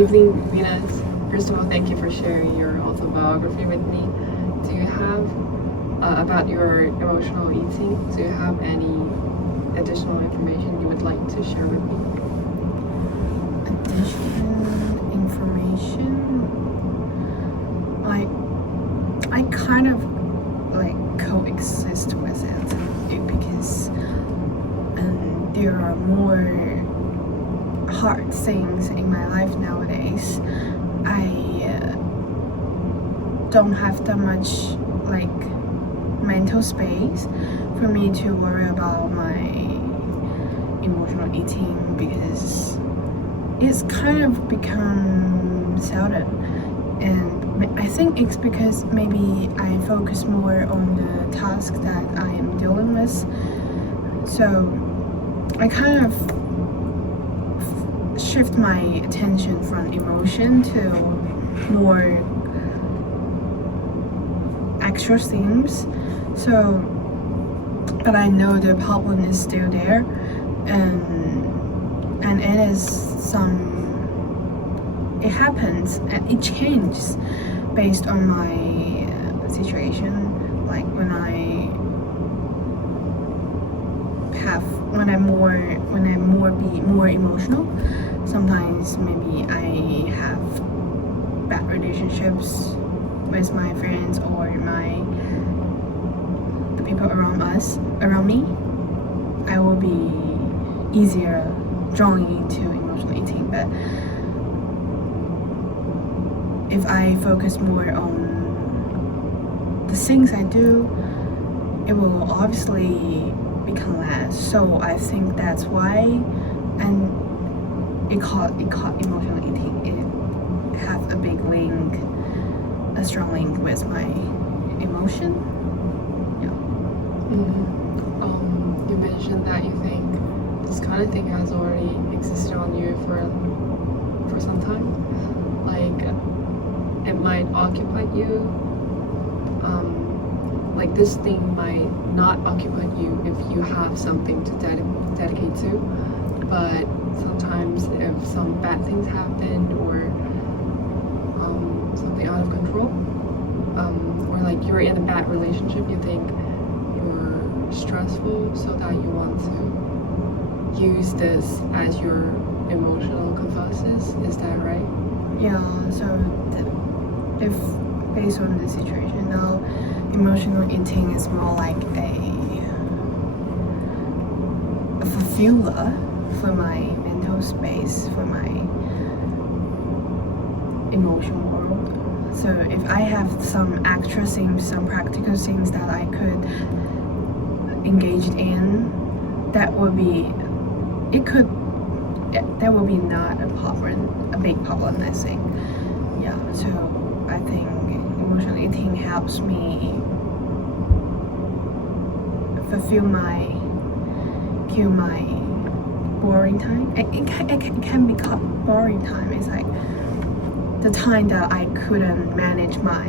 evening, Venus. First of all, thank you for sharing your autobiography with me. Do you have, about your emotional eating, do you have any additional information you would like to share with me? Additional information? I kind of like coexist with it because there are more hard things in my life nowadays. I don't have that much like mental space for me to worry about my emotional eating because it's kind of become seldom, and I think it's because maybe I focus more on the task that I am dealing with, so I kind of shift my attention from emotion to more actual things. So, but I know the problem is still there, and it is it happens and it changes based on my situation. Like when I'm more emotional, sometimes maybe I have bad relationships with my friends or the people around me. I will be easier drawn into emotional eating. But if I focus more on the things I do, it will obviously become less. So I think that's why, and it called emotional eating. It have a big link, a strong link with my emotion. Yeah. You mentioned that you think this kind of thing has already existed on you for some time. Like it might occupy you. Like this thing might not occupy you if you have something to dedicate to, but sometimes if some bad things happen or something out of control, or like you're in a bad relationship, you think you're stressful, so that you want to use this as your emotional catharsis. Is that right? Yeah. So if based on the situation now, emotional eating is more like a fulfiller for my mental space, for my emotional world. So if I have some actual things, some practical things that I could engage in, that will be not a big problem, I think. Yeah, so I think emotional eating helps me kill my boring time. It can be called boring time. It's like the time that I couldn't manage my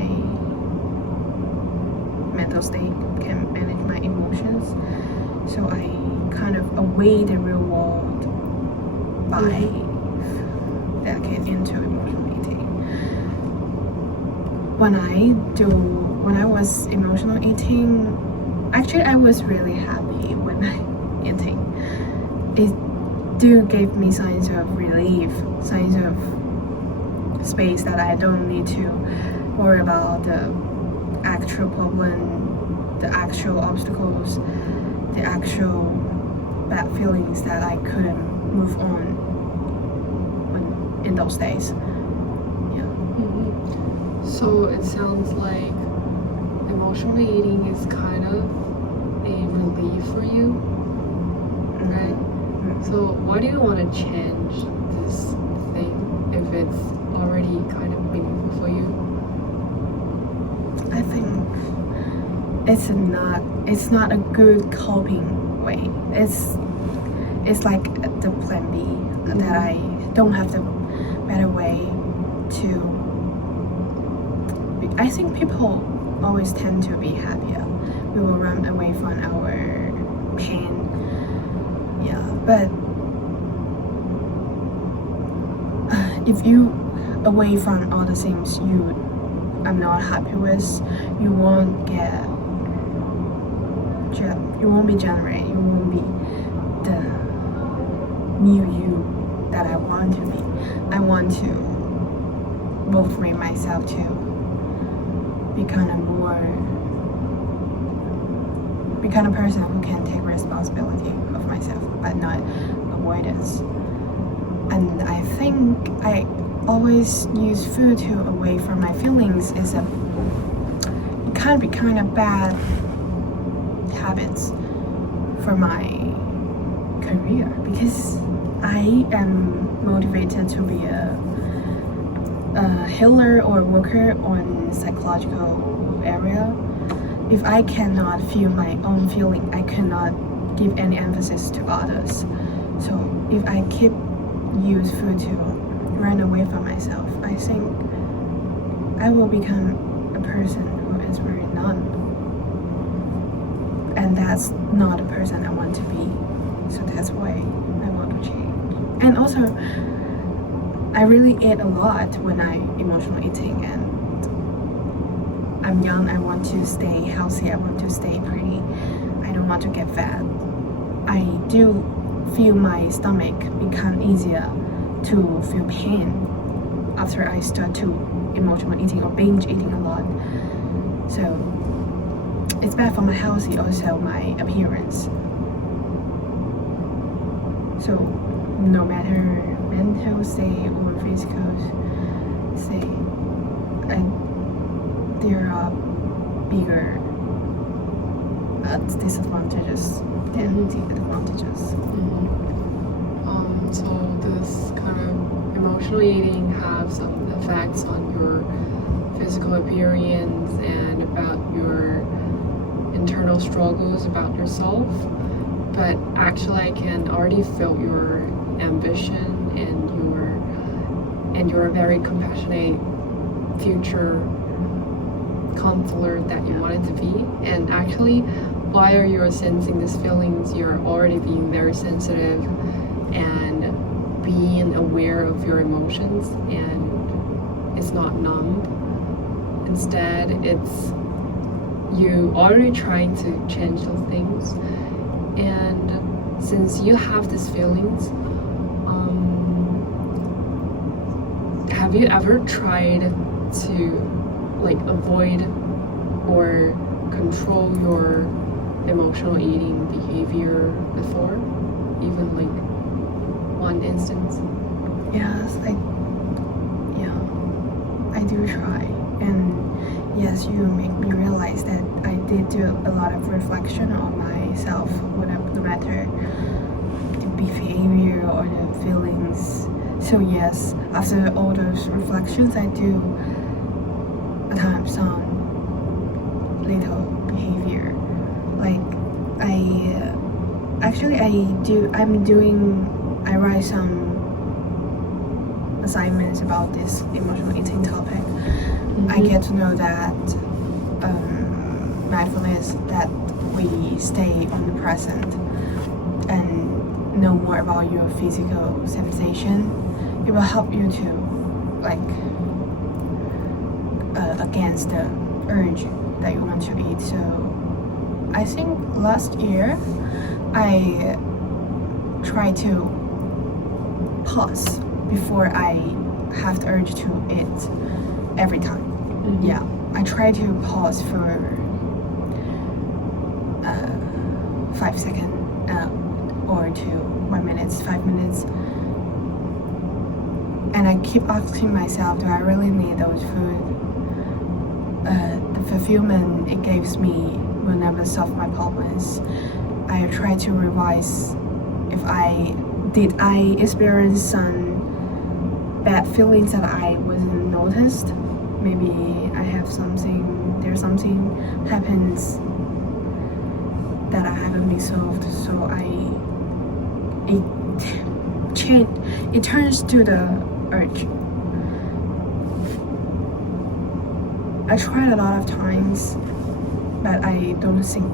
mental state, can't manage my emotions. So I kind of avoid the real world by dedicating into emotional eating. When I was emotional eating, actually I was really happy when I eating. It do give me signs of relief, signs of space that I don't need to worry about the actual problem, the actual obstacles, the actual bad feelings that I couldn't move on in those days. Yeah. So it sounds like emotional eating is kind of a relief for you, right? So why do you want to change this thing if it's already kind of meaningful for you? I think it's not a good coping way. It's like the plan B, that I don't have the better way to. I think people always tend to be happier. We will run away from our pain. Yeah, but if you away from all the things I'm not happy with, you won't be generate, you won't be the new you that I want to be. I want to motivate myself to become a person who can take responsibility of myself, but not avoidance. And I think I always use food to away from my feelings. It can be kind of bad habits for my career, because I am motivated to be a healer or worker on psychological area. If I cannot feel my own feeling, I cannot give any emphasis to others. So if I keep use food to run away from myself, I think I will become a person who is very numb. And that's not a person I want to be. So that's why I want to change. And also, I really eat a lot when I'm emotional eating, and I'm young, I want to stay healthy, I want to stay pretty, I don't want to get fat. I do feel my stomach become easier to feel pain after I start to emotional eating or binge eating a lot. So it's bad for my health, also my appearance. So no matter mental state or physical state, there are bigger disadvantages than the advantages. So this kind of emotional eating have some effects on your physical appearance and about your internal struggles about yourself, but actually I can already feel your ambition and your very compassionate future counselor that you wanted to be. And actually, while you're sensing these feelings, you're already being very sensitive and being aware of your emotions, and it's not numb. Instead, it's you already trying to change those things. And since you have these feelings, have you ever tried to avoid or control your emotional eating behavior before? Even one instance? Yes, I do try. And yes, you make me realize that I did do a lot of reflection on myself, no matter the behavior or the feelings. So yes, after all those reflections, I do at times some little behavior. I write some assignments about this emotional eating topic. I get to know that mindfulness, that we stay on the present and know more about your physical sensation. It will help you to against the urge that you want to eat. So I think last year I tried to pause before I have the urge to eat every time. Yeah, I try to pause for 5 seconds or to 1 minute, 5 minutes, and I keep asking myself, do I really need those food? The fulfillment it gives me will never solve my problems. I try to revise if I experience some bad feelings that I wasn't noticed. Maybe there's something happens that I haven't resolved, so it turns to the urge. I tried a lot of times, but I don't think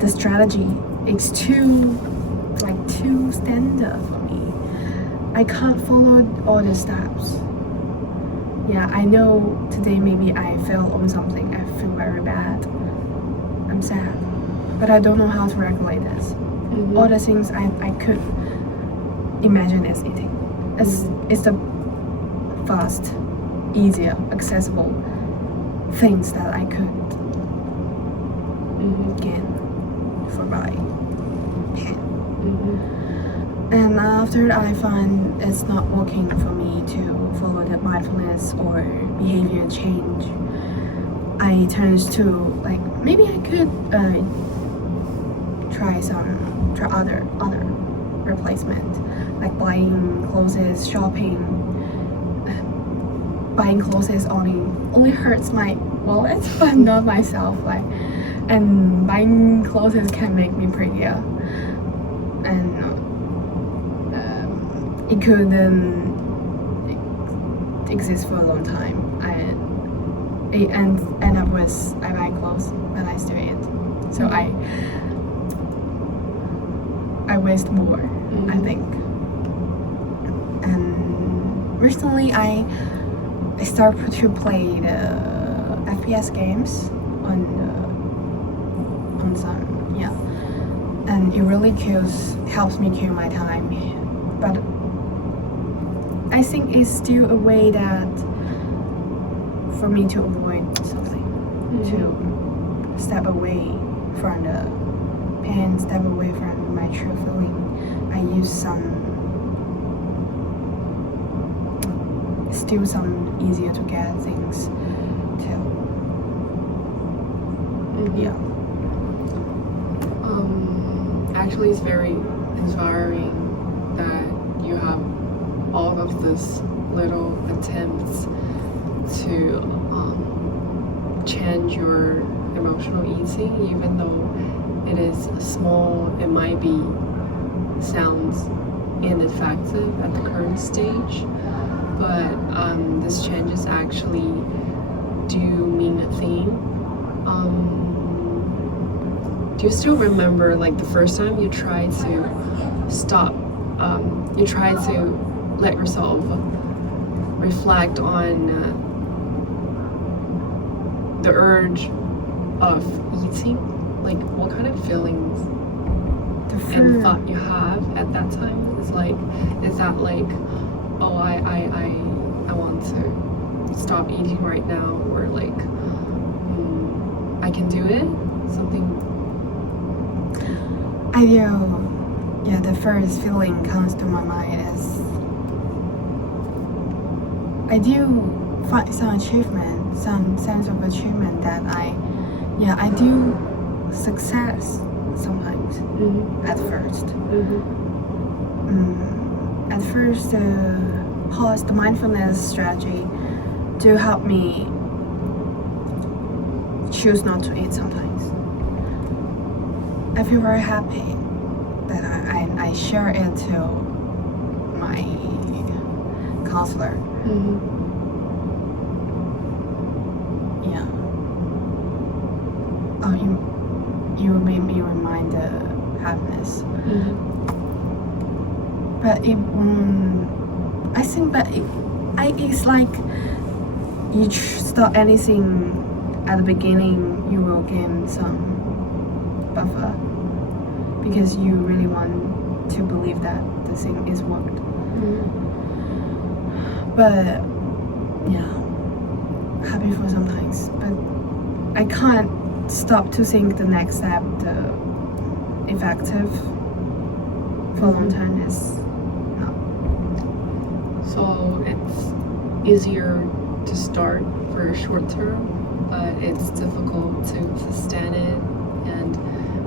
the strategy is too standard for me. I can't follow all the steps. Yeah, I know today maybe I failed on something. I feel very bad. I'm sad. But I don't know how to regulate this. All the things I could imagine as eating. It's the fast, easier, accessible things that I could gain for my hand. And after I find it's not working for me to follow the mindfulness or behavior change, I turn to like maybe I could try other replacement, like buying clothes, shopping. Buying clothes only hurts my wallet, but not myself. Like, and buying clothes can make me prettier, and it could exist for a long time. It end up with I buy clothes, but I still eat. So I waste more, I think. And recently I started to play the FPS games on some, yeah, and it really helps me kill my time. But I think it's still a way that for me to avoid something, to step away from the pain, step away from my true feeling. I use still some easier to get things too. Yeah. Actually, it's very inspiring that you have all of these little attempts to change your emotional eating, even though it is small. It might sounds ineffective at the current stage, but these changes actually do mean a thing. Do you still remember like the first time you tried to stop, you tried to let yourself reflect on the urge of eating? Like what kind of feelings and thought you have at that time? Is that like, oh, I want to stop eating right now, or like I can do it? Something. I do. Yeah, the first feeling comes to my mind is I do find some achievement, some sense of achievement that I do success sometimes at first. At first, pause the mindfulness strategy to help me choose not to eat sometimes. I feel very happy that I share it to my counselor. Yeah. Oh, you made me remind the happiness. But I think that it's like you start anything at the beginning, you will gain some buffer because you really want to believe that the thing is worked. But yeah, happy for sometimes. But I can't stop to think the next step, the effective for long term is no. So it's easier to start for short term, but it's difficult to sustain it and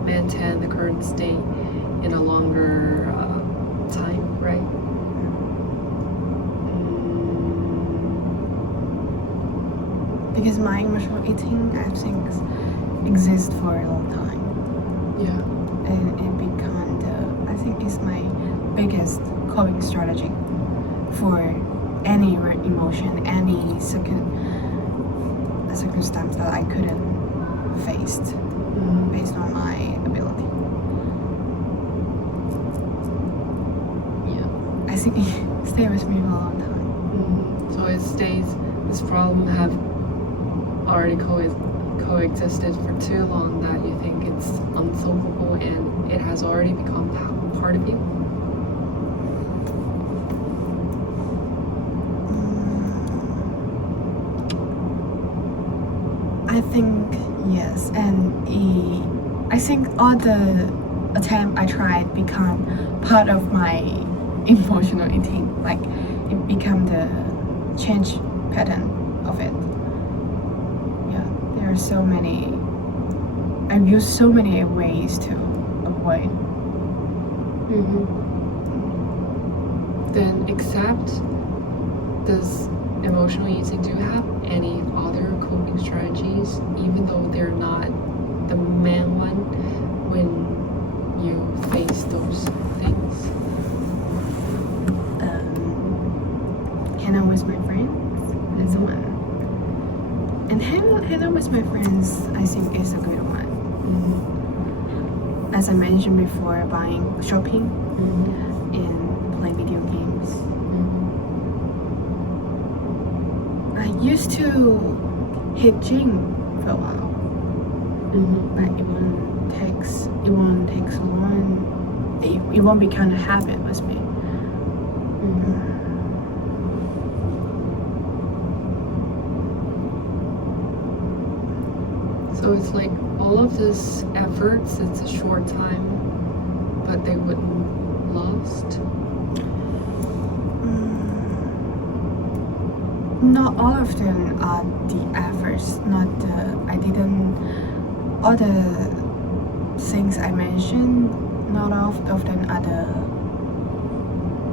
maintain the current state in a longer time, right? Because my emotional eating, I think, exists for a long time. Yeah. And it become I think it's my biggest coping strategy for any emotion, any circumstance that I couldn't face based on my ability. Yeah, I think stay with me for a long time. So it stays. This problem have already coexisted for too long that you think it's unsolvable and it has already become part of you. I think yes, and I think all the attempt I tried become part of my emotional eating. Like it become the change pattern of it. Yeah, there are so many. I've used so many ways to avoid. Then accept. Does emotional eating, do you have any other coping strategies, even though they're not the main one when you face those things? Hang out with my friends is one. And hang out with my friends, I think is a good one. As I mentioned before, shopping and playing video games. I used to hit gym for a while, but it won't become a habit with me. So it's like all of this efforts, it's a short time, but they wouldn't last. Not all of them are the efforts, all the things I mentioned, not all of them are the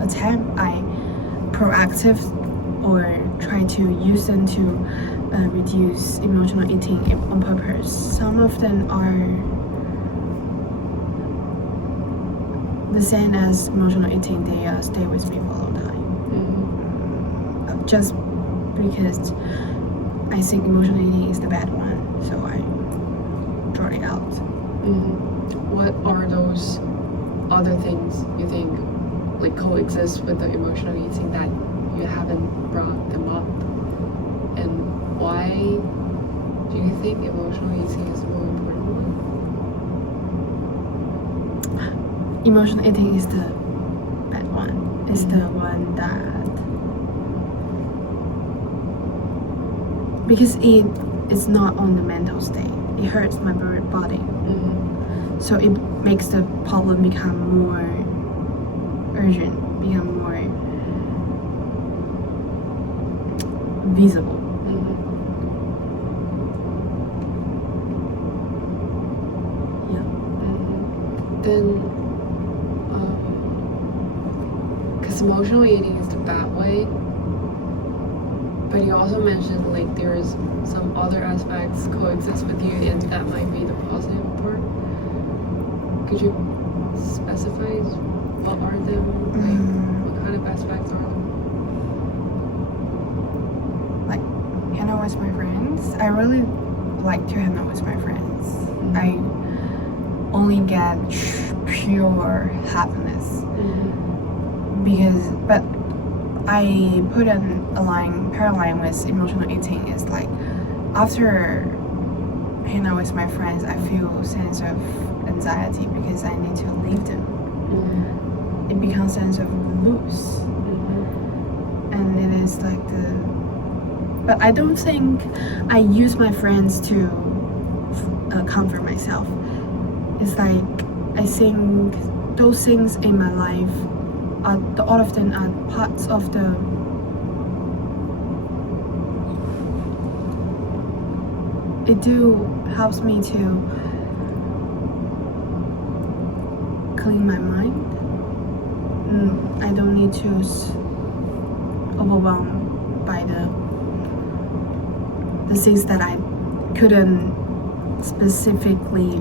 attempt I proactive or try to use them to reduce emotional eating on purpose. Some of them are the same as emotional eating, they stay with me for a long time. Just because I think emotional eating is the bad one, so I draw it out. What are those other things you think like coexist with the emotional eating that you haven't brought them up? And why do you think emotional eating is more important? Emotional eating is the bad one. It's the one that, because it is not on the mental state, it hurts my body. So it makes the problem become more urgent, become more visible. Then, because emotional eating is the bad way, but you also mentioned like there is some other aspects coexist with you, and that might be the positive part. Could you specify what are them? Like, what kind of aspects are them? Like, hang out with my friends. I really like to hang out with my friends. I only get pure happiness but I put a parallel with emotional eating is like after hanging out with my friends I feel a sense of anxiety because I need to leave them. It becomes a sense of loose, and it is like but I don't think I use my friends to comfort myself. It's like I think those things in my life all of them are parts of it helps me to clean my mind. I don't need to overwhelmed by the things that I couldn't specifically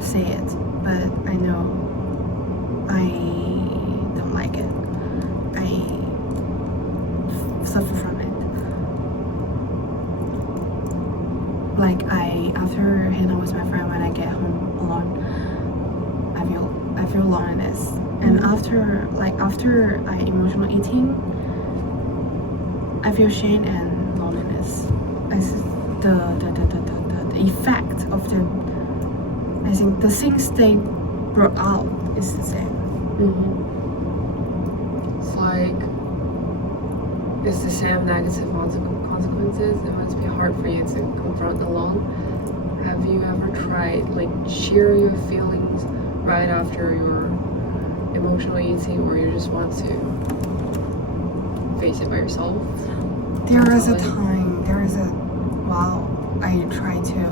say it, but I know I don't like it. I suffer from it. Like after hanging out with my friend, when I get home alone, I feel loneliness And after I emotional eating, I feel shame and loneliness. As the effect of the, I think the things they brought out is the same. It's like, it's the same negative consequences. It must be hard for you to confront alone. Have you ever tried like share your feelings right after your emotional eating, or you just want to face it by yourself? There is a while I try to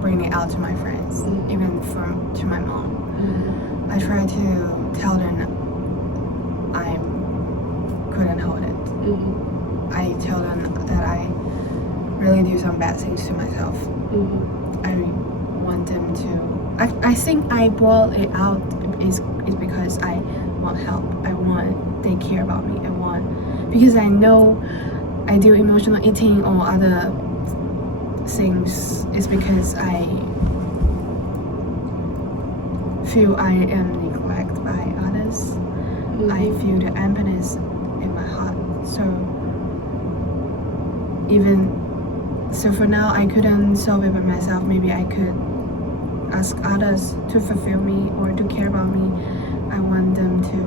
bring it out to my friends, even to my mom. I try to tell them I couldn't hold it. I tell them that I really do some bad things to myself. I want them to. I think I boil it out is because I want help. I want they care about me. Because I know I do emotional eating or other things is because I feel I am neglected by others. I feel the emptiness in my heart. So for now I couldn't solve it by myself. Maybe I could ask others to fulfill me or to care about me. I want them to,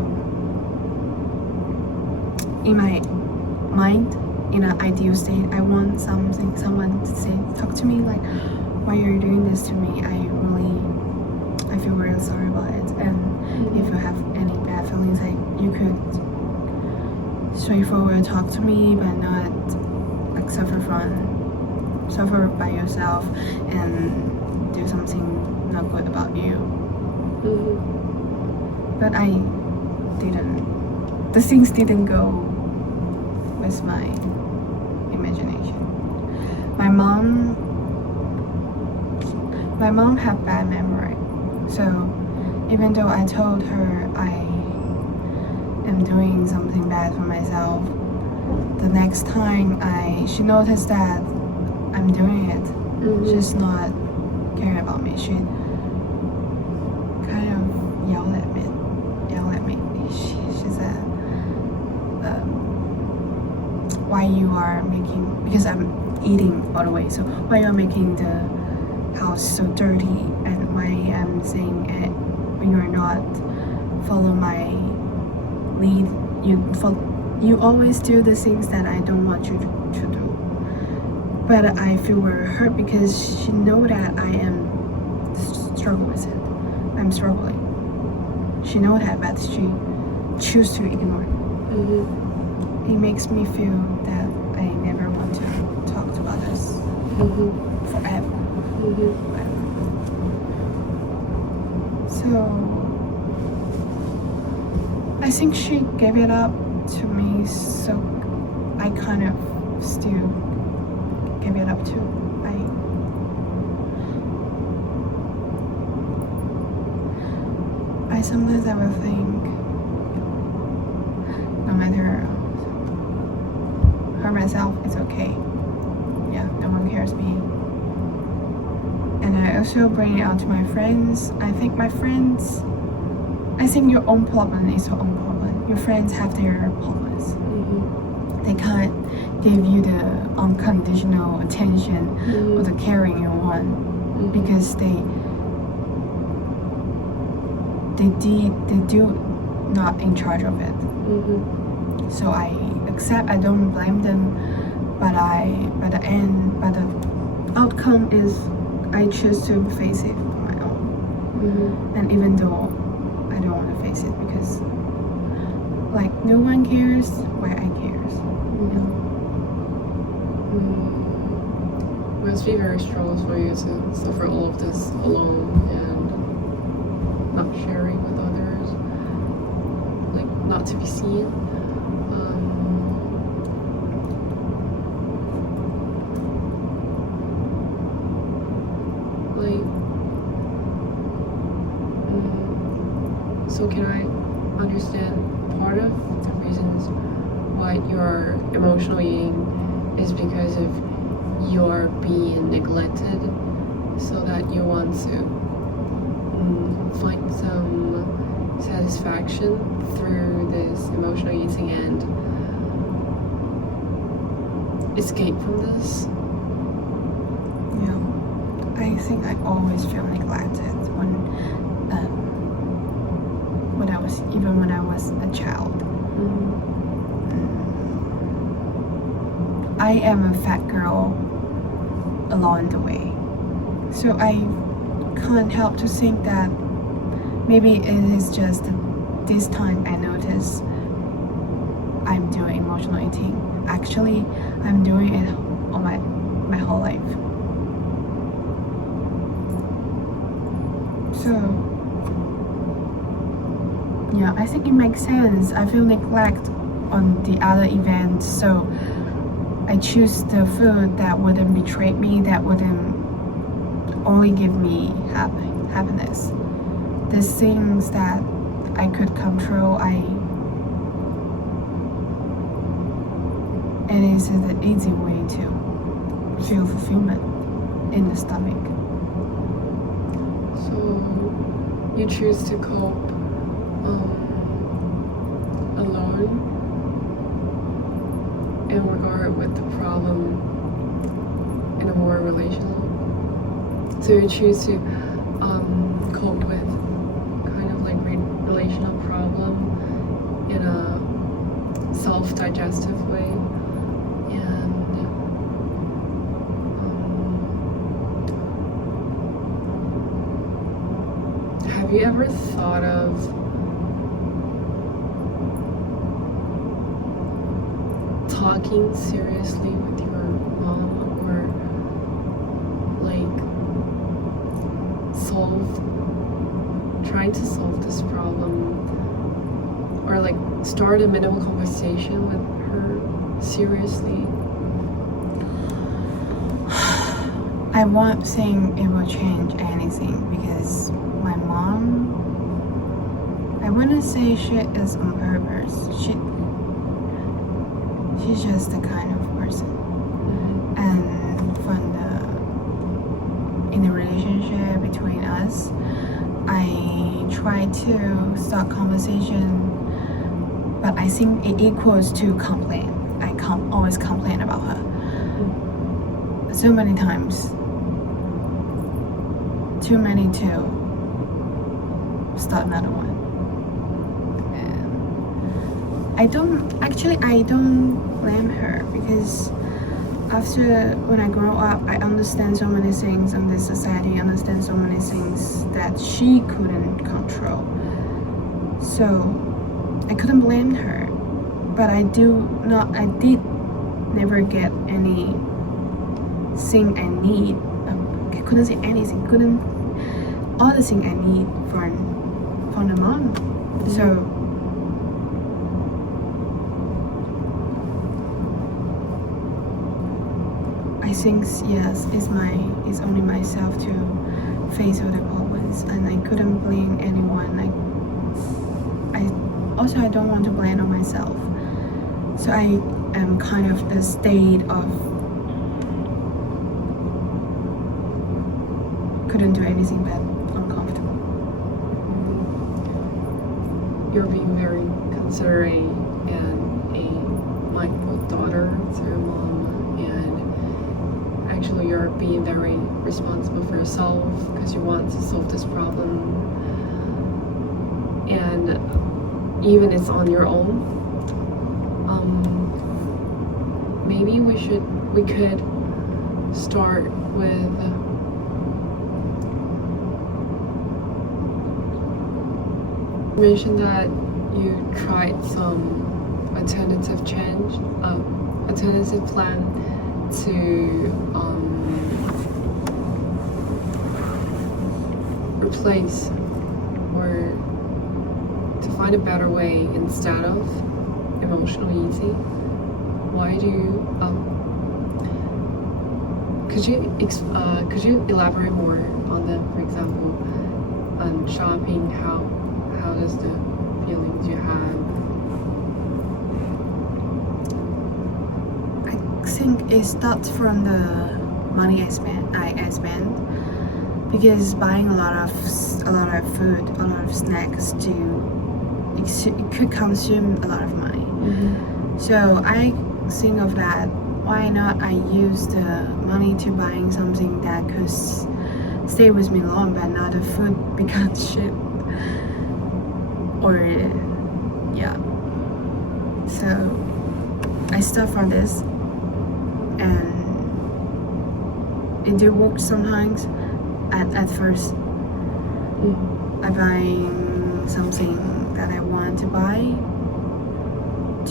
in my mind, in an ideal state, I want someone to say, talk to me like, why are you doing this to me? I feel really sorry about it. And if you have any bad feelings, like you could straightforward talk to me, but not like suffer by yourself and do something not good about you. But I didn't. The things didn't go with my imagination. My mom had bad memory, so even though I told her I am doing something bad for myself, the next time she noticed that I'm doing it, she's not caring about me. She kind of yelled at me. She said, why you are making, because I'm eating all the way, so why you are making the house so dirty, and why I'm saying it when you're not follow my lead. You always do the things that I don't want you to do. But I feel very hurt because she know that I am struggling with it. I'm struggling. She know that, but she choose to ignore it. It makes me feel that I never want to talk to others forever. So I think she gave it up to me, so I kind of still give it up too. I sometimes I will think, no matter hurt myself, it's okay. Yeah, no one cares me. And I also bring it out to my friends. I think your own problem is your own problem. Your friends have their problems. They can't give you the unconditional attention or the caring you want because they do not in charge of it. So I accept. I don't blame them, but the outcome is I choose to face it on my own. And even though I don't want to face it because like no one cares, why I cares. It must be very strong for you to suffer all of this alone and not sharing with others, like not to be seen. So can I understand part of the reasons why you're emotional eating is because of you're being neglected, so that you want to find some satisfaction through this emotional eating and escape from this? Yeah, I think I always feel neglected when I was a child. I am a fat girl along the way, so I can't help to think that maybe it is just this time I notice I'm doing emotional eating. Actually, I'm doing it all my whole life. So yeah, I think it makes sense. I feel neglect on the other events, so I choose the food that wouldn't betray me, that wouldn't only give me happiness. The things that I could control, it is the easy way to feel fulfillment in the stomach. So you choose to cope alone in regard with the problem in a more relational. So you choose to cope with kind of like relational problem in a self-digestive way. And have you ever thought of talking seriously with your mom, or like trying to solve this problem, or like start a minimal conversation with her seriously? I won't think it will change anything because my mom, I wouldn't say she is on purpose. She's just the kind of person. And in the relationship between us, I try to start conversation, but I think it equals to complain. I always complain about her so many times, too many to start another one. I don't blame her because when I grow up, I understand so many things in this society, understand so many things that she couldn't control. So I couldn't blame her, but I did never get anything I need. I couldn't say anything, all the thing I need from the mom. So I think yes, it's only myself to face all the problems, and I couldn't blame anyone. I don't want to blame on myself. So I am kind of the state of couldn't do anything but uncomfortable. You're being very considerate and a mindful daughter to your mom, and actually you're being very responsible for yourself because you want to solve this problem, and even it's on your own. Maybe we could start with you mentioned that you tried some alternative plan to replace or to find a better way instead of emotional eating. Why do you could you elaborate more on that? For example, on shopping, how does the feelings you have? I think it starts from the money I spend, because buying a lot of food, a lot of snacks to it could consume a lot of money. Mm-hmm. So I think of that. Why not I use the money to buying something that could stay with me long, but not the food becomes shit. Or yeah. So I start from this, and it do work sometimes. At first, I buying something that I want to buy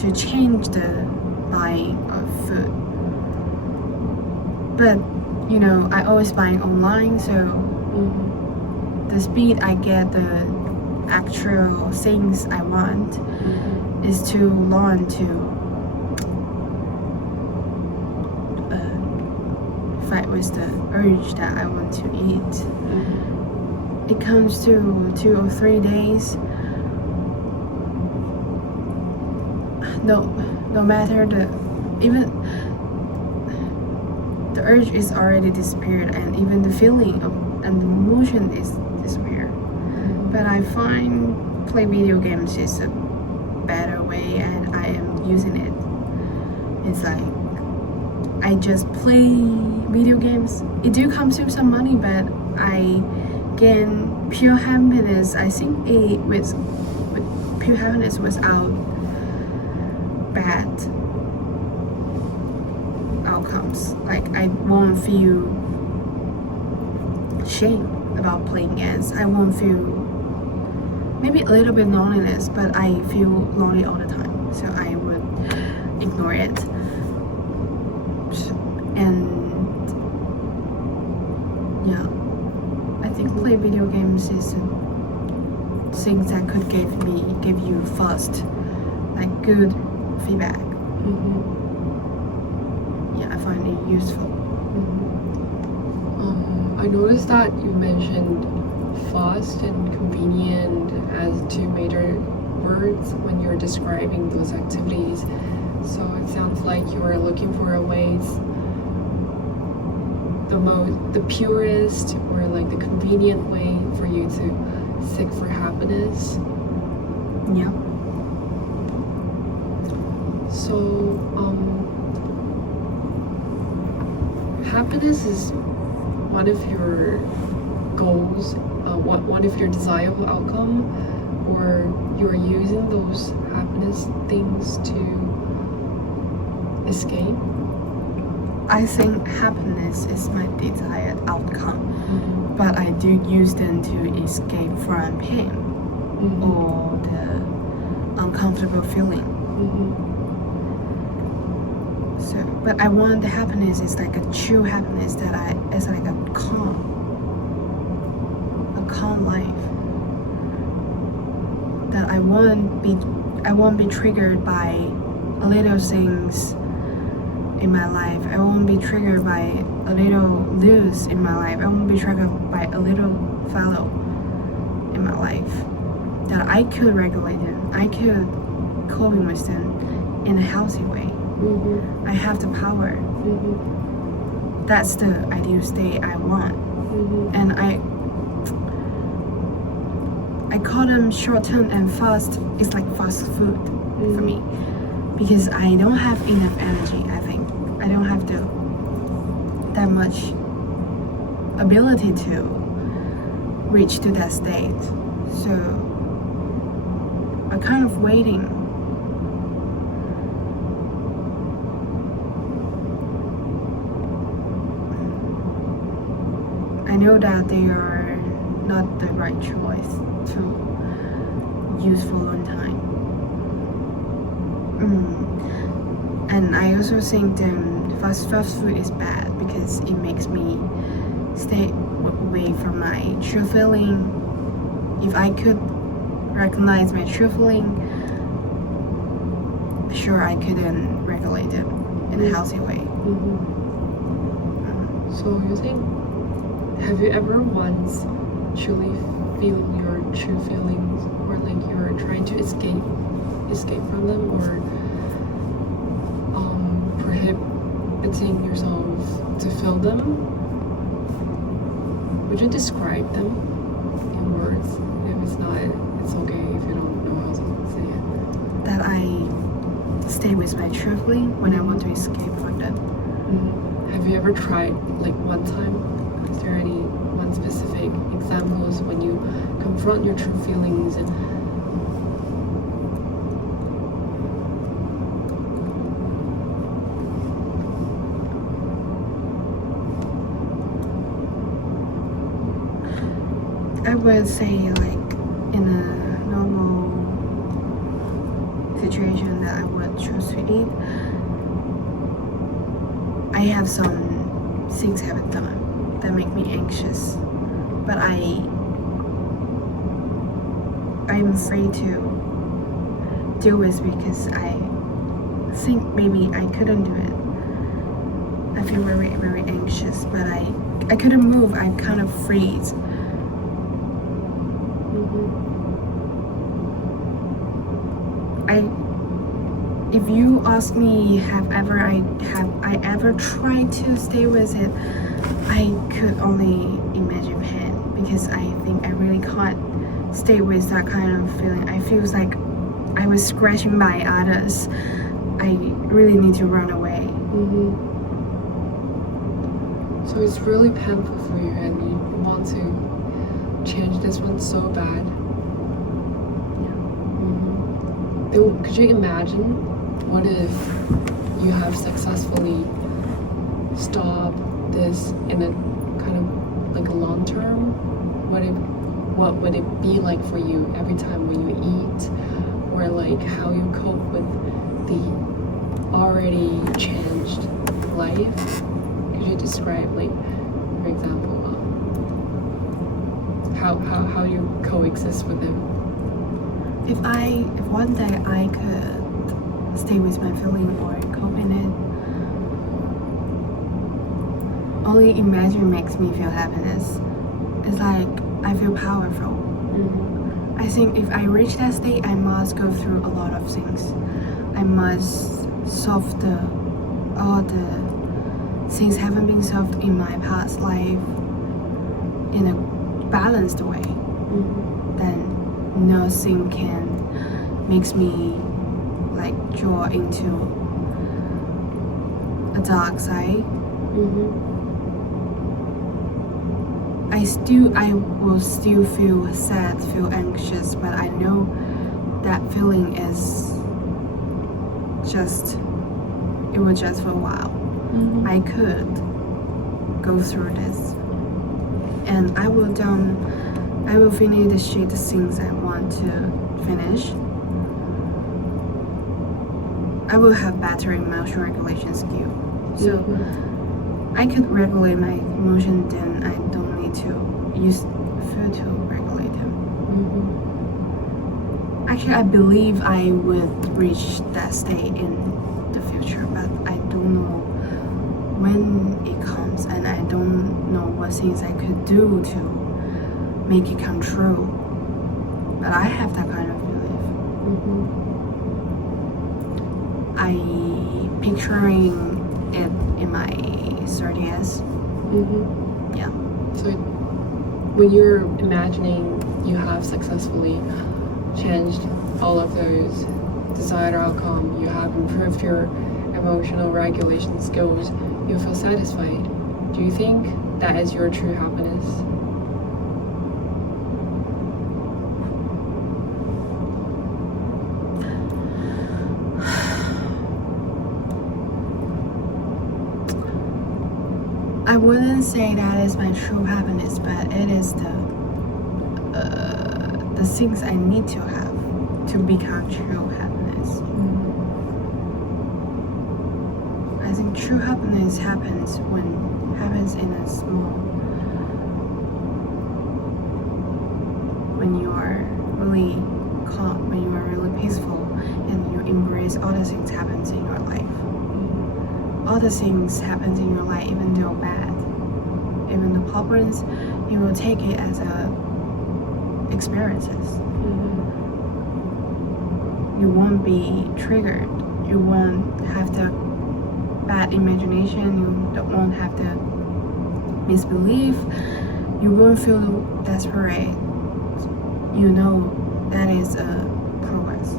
to change the buying of food. But you know, I always buying online, so the speed I get the actual things I want is too long to fight with the urge that I want to eat. It comes to 2 or 3 days. No matter even the urge is already disappeared, and even the feeling and the emotion is disappeared. But I find play video games is a better way, and I am using it. It's like I just play video games. It do consume some money, but I gain pure happiness. I think with pure happiness without bad outcomes. Like I won't feel shame about playing games. I won't feel maybe a little bit loneliness, but I feel lonely all the time, so I would ignore it. And yeah, I think play video games is things that could give you fast, like good feedback. Yeah, I find it useful. I noticed that you mentioned fast and convenient as two major words when you're describing those activities. So it sounds like you are looking for a ways, the purest or like the convenient way for you to seek for happiness. Yeah. So happiness is one of your goals, one of your desirable outcome, or you're using those happiness things to escape? I think happiness is my desired outcome, but I do use them to escape from pain or the uncomfortable feeling. So, but I want the happiness is like a true happiness that it's like a calm life. That I won't be triggered by a little things in my life. I won't be triggered by a little lose in my life. I won't be triggered by a little failure in my life. That I could regulate them. I could cope with them in a healthy way. I have the power. That's the ideal state I want. And I call them short term and fast. It's like fast food for me, because I don't have enough energy. I think I don't have that much ability to reach to that state. So I'm kind of waiting. I know that they are not the right choice to use for a long time. And I also think fast food is bad because it makes me stay away from my true feeling. If I could recognize my true feeling, sure I couldn't regulate it in a healthy way. So you think, have you ever once truly feel your true feelings, or like you're trying to escape from them, or prohibiting yourself to feel them? Would you describe them in words? If it's not, it's okay if you don't know how to but I stay with my true feeling when I want to escape from them. Have you ever tried, like, one time? Is there any one specific examples when you confront your true feelings and I would say, like, in a normal situation that I would choose to eat, I have some things I haven't done that make me anxious, but I'm afraid to deal with because I think maybe I couldn't do it. I feel very, very anxious, but I couldn't move. I kind of freeze. If you ask me, have I ever tried to stay with it, I could only imagine pain because I think I really can't stay with that kind of feeling. I feel like I was scratching by others. I really need to run away. So it's really painful for you and you want to change this one so bad. Could you imagine what if you have successfully stopped this in a kind of like a long term? What would it be like for you every time when you eat, or like how you cope with the already changed life? Could you describe, like, for example, how you coexist with them? If one day I could stay with my feeling or cope in it, only imagine makes me feel happiness. It's like I feel powerful. I think if I reach that state, I must go through a lot of things. I must solve all the things haven't been solved in my past life in a balanced way. Then nothing can makes me like draw into a dark side. I will still feel sad, feel anxious, but I know that feeling is it was just for a while. I could go through this, and I will finish the things I want to finish. I will have better emotion regulation skill, so I could regulate my emotion. Then I don't need to use food to regulate them. Actually, I believe I would reach that state in the future, but I don't know when it comes, and I don't know what things I could do to make it come true. But I have that kind of belief. I picturing it in my 30s. Yeah. So when you're imagining you have successfully changed all of those desired outcome, you have improved your emotional regulation skills, you feel satisfied. Do you think that is your true happiness? I wouldn't say that is my true happiness, but it is the things I need to have to become true happiness. I think true happiness happens in a small, when you are really calm, when you are really peaceful, and you embrace all the things happens in your life. All the things happens in your life, even though bad, even the problems, you will take it as experiences. You won't be triggered. You won't have the bad imagination. You won't have the misbelief. You won't feel desperate. You know that is a progress.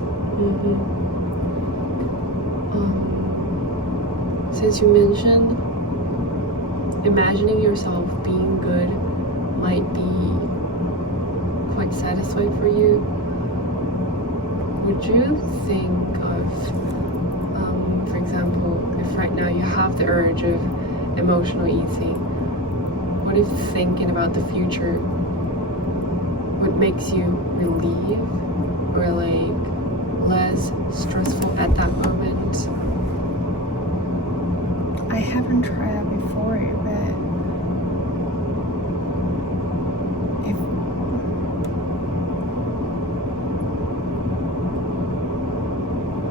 since you mentioned imagining yourself being good might be quite satisfying for you, would you think of, for example, if right now you have the urge of emotional eating, what if thinking about the future, what makes you relieve or like less stressful at that moment? I haven't tried that before, but if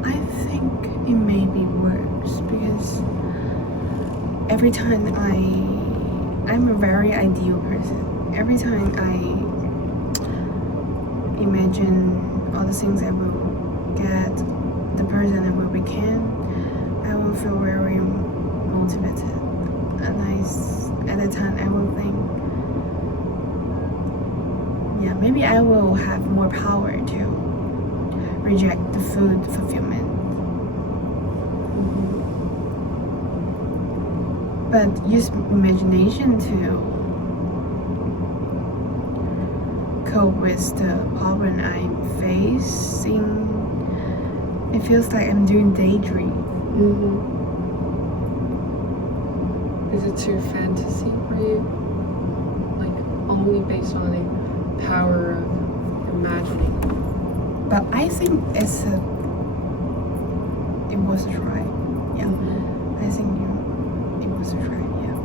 I think it maybe works because every time I'm a very ideal person. Every time I imagine all the things I will get, the person I will become, I will feel very motivated. And at that time I will think, yeah, maybe I will have more power to reject the food fulfillment. But use imagination to cope with the problem I'm facing. It feels like I'm doing daydream. Is it too fantasy for you? Like only based on the power of imagining? But I think it was a try. Yeah, I think it was a try. Yeah,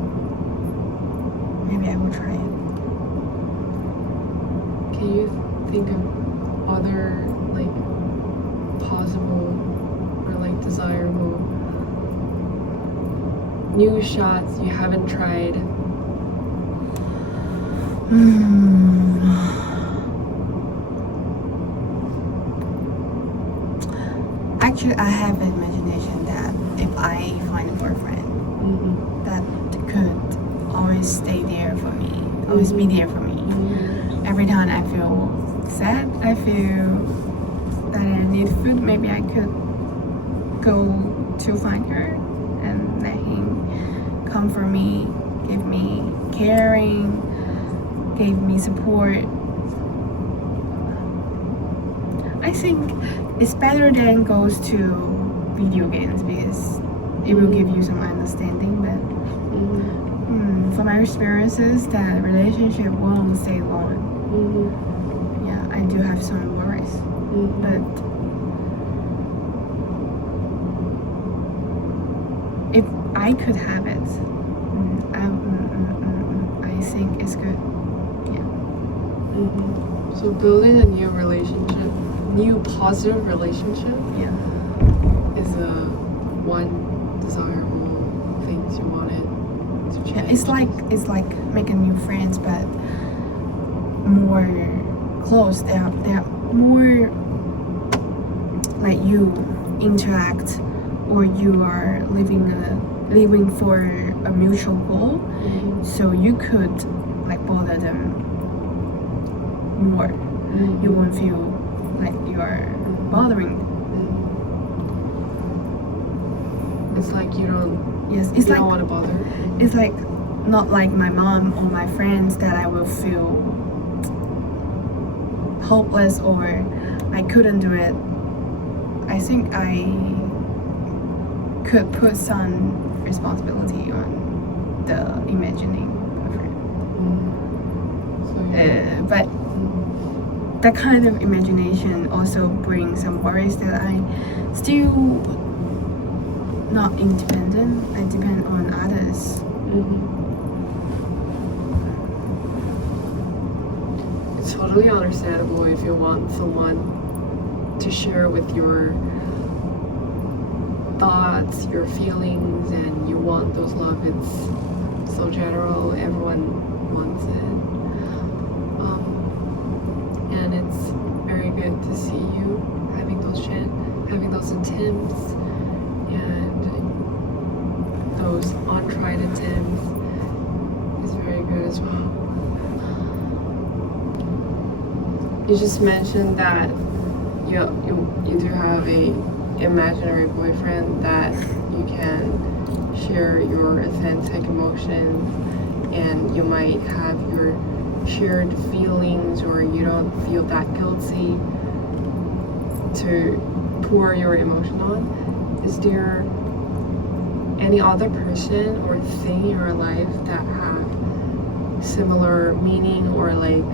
maybe I will try it. Can you think of other like possible or like desirable new shots you haven't tried? Actually, I have an imagination that if I find a boyfriend that could always stay there for me, always be there for me. Every time I feel sad, I feel that I need food, maybe I could go to find her and let him come for me, give me caring, give me support. I think it's better than goes to video games because it will give you some understanding, but from my experiences that relationship won't stay long. Yeah, I do have some worries, but if I could have it, I think it's good. Yeah. So building a new relationship, new positive relationship, Yeah. is one desirable things you wanted to change. Yeah, it's like making new friends, but more close. They are more like you interact, or you are living for a mutual goal. So you could like bother them more. You won't feel like you are bothering. It's like you don't. Yes, it's you like don't want to bother. it's like not like my mom or my friends that I will feel hopeless or I couldn't do it. I think I could put some responsibility on the imagining of her. So But that kind of imagination also brings some worries that I still not independent. I depend on others. It's totally understandable if you want someone to share with your thoughts, your feelings, and you want those love. It's so general, everyone wants it. And it's very good to see you having those attempts and those untried attempts is very good as well. You just mentioned that you do have a imaginary boyfriend that you can share your authentic emotions, and you might have your shared feelings, or you don't feel that guilty to pour your emotion on. Is there any other person or thing in your life that have similar meaning or like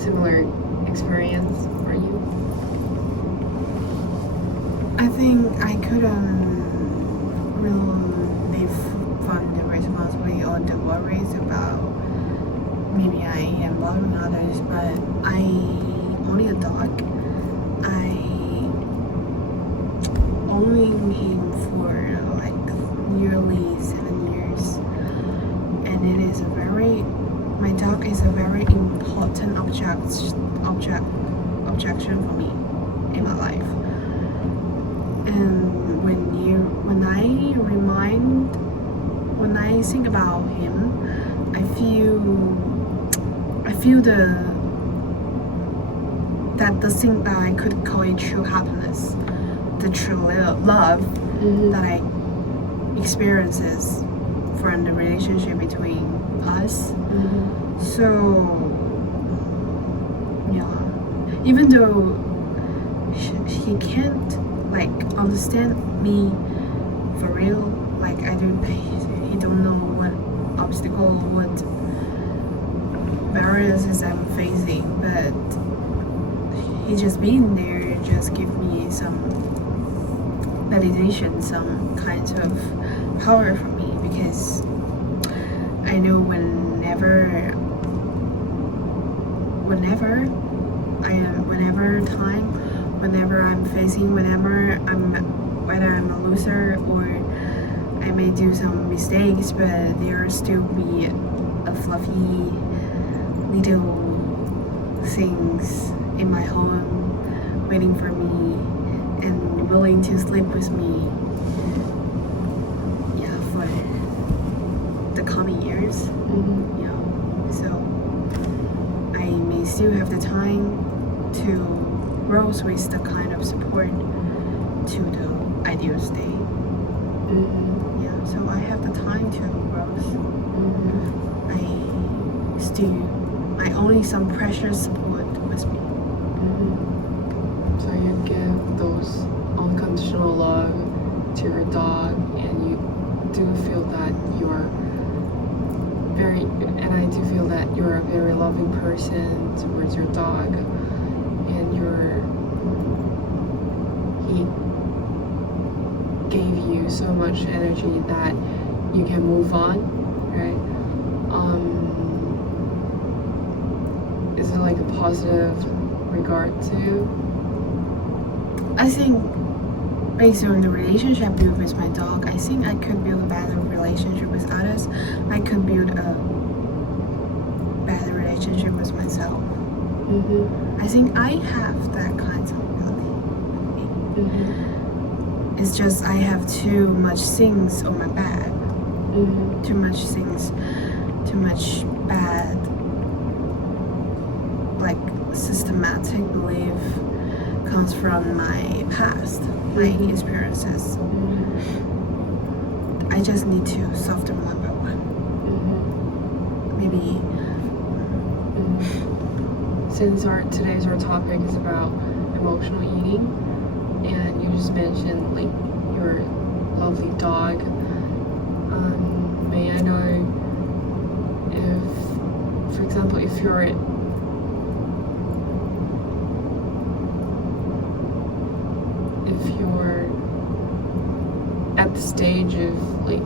similar experience for you? I think I couldn't relieve from the responsibility or the worries about maybe I am bothering others, but I only a dog. I owning him for like nearly 7 years, and it is a very, my dog is a very important objection for me in my life. And when I think about him, I feel the thing that I could call it true happiness, the true love that I experiences from the relationship between us. So yeah, even though he can't like understand me for real, like he don't know what obstacle, what barriers I'm facing, but he just being there just give me some validation, some kind of power for me, because I know whenever I'm facing, whether I'm a loser or I may do some mistakes, but there still be a fluffy little things in my home waiting for me and willing to sleep with me, yeah, for the coming years. Yeah, so I may still have the time to grow with the kind of support to the ideal state. Yeah, so I have the time to grow. I only some precious support with me. So you give those unconditional love to your dog, and you do feel that you're and I do feel that you're a very loving person towards your dog, and he gave you so much energy that you can move on, right? Is it like a positive regard to? I think based on the relationship I built with my dog, I think I could build a better relationship with others. I could build a better relationship with myself. I think I have that kind of ability. It's just I have too much things on my back. Too much things, too much bad, like systematic belief comes from my past, my experiences. I just need to solve them one by one. Maybe. Since today's topic is about emotional eating, and you just mentioned like your lovely dog, may I know if, for example, if you're at the stage of like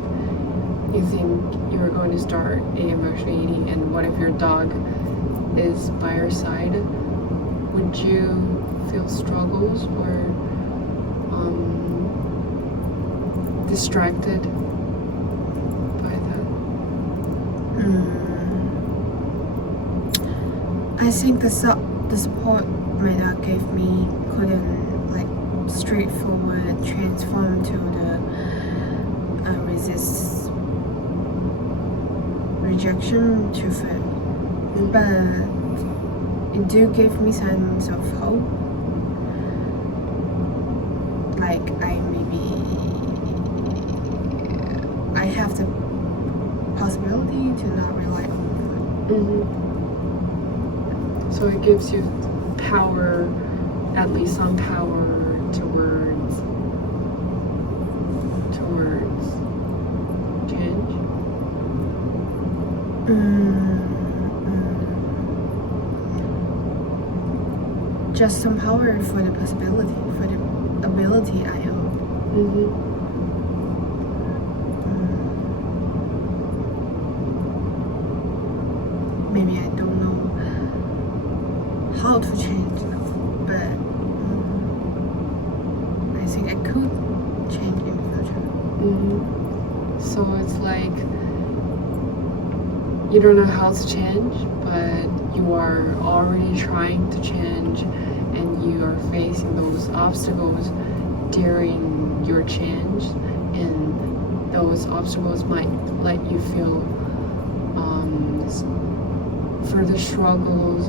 you think you're going to start emotional eating, and what if your dog is by your side, would you feel struggles or distracted by that? I think the support my dog gave me couldn't like straightforward transform to the rejection to food, but it do give me sense of hope. Like I maybe So it gives you power, at least some power towards change. Just some power for the possibility, for the ability, I hope. Maybe I don't know how to change now, but I think I could change in the future. So it's like you don't know how to change, but you are already trying to change, and you are facing those obstacles during your change, and those obstacles might let you feel further struggles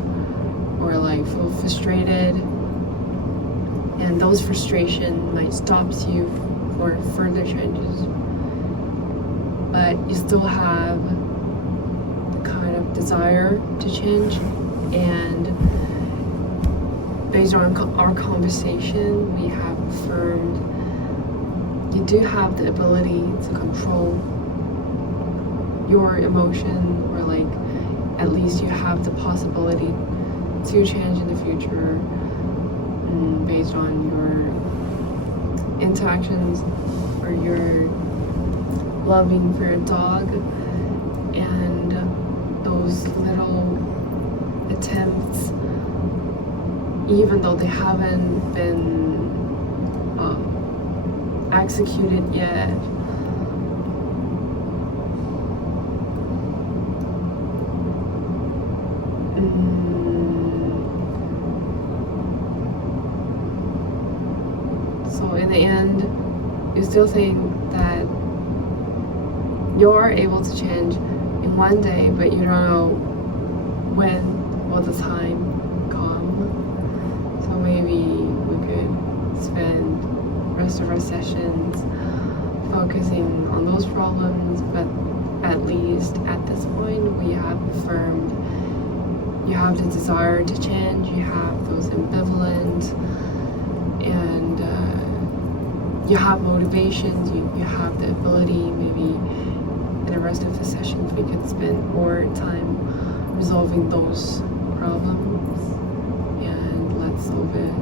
or like feel frustrated, and those frustration might stop you for further changes, but you still have the kind of desire to change. And based on our conversation, we have affirmed you do have the ability to control your emotion, or like at least you have the possibility to change in the future, based on your interactions or your loving for your dog, and those little attempts, even though they haven't been executed yet, so in the end, you still think that you're able to change in one day, but you don't know when will the time come. So maybe we could spend the rest of our sessions focusing on those problems, but at least at this point we have affirmed you have the desire to change, you have those ambivalent, and you have motivations, you have the ability. Maybe in the rest of the sessions we could spend more time resolving those problems, and let's solve it